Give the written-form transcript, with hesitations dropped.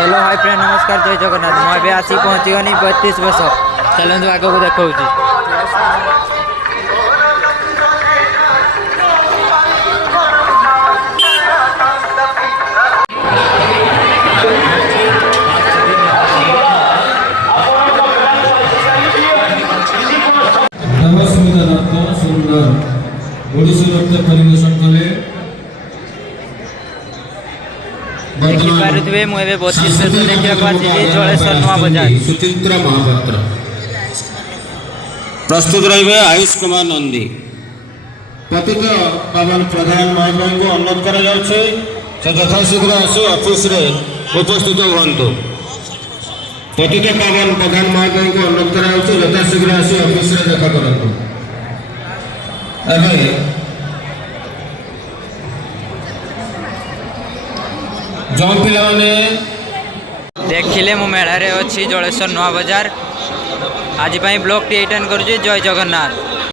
Hello hi friend नमस्कार जय जगन्नाथ मुझे आसी पहुँचीगनी 32 वर्ष चलते आग को देखा सुंदर ओडिसी नृत्य परिवेशन कले देखिपे मुझे 32 वर्ष देखा जलेश्वर नुआ बजार सुचित्रा महापात्र प्रस्तुत रही आयुष कुमार नंदी पतित पावन प्रधान महाशय को अनुरोध कर यथाशीघ्र आसी ऑफिस रे उपस्थित हूँ पतित पावन प्रधान महाशय को अनुरोध कर यथाशीघ्र आसी ऑफिस रे देखा करते जो पिलाने देखिले मु मेढ़ अच्छी जलेश्वर नुआ बजार आज ब्लॉग टी एटेन करुचे जय जगन्नाथ।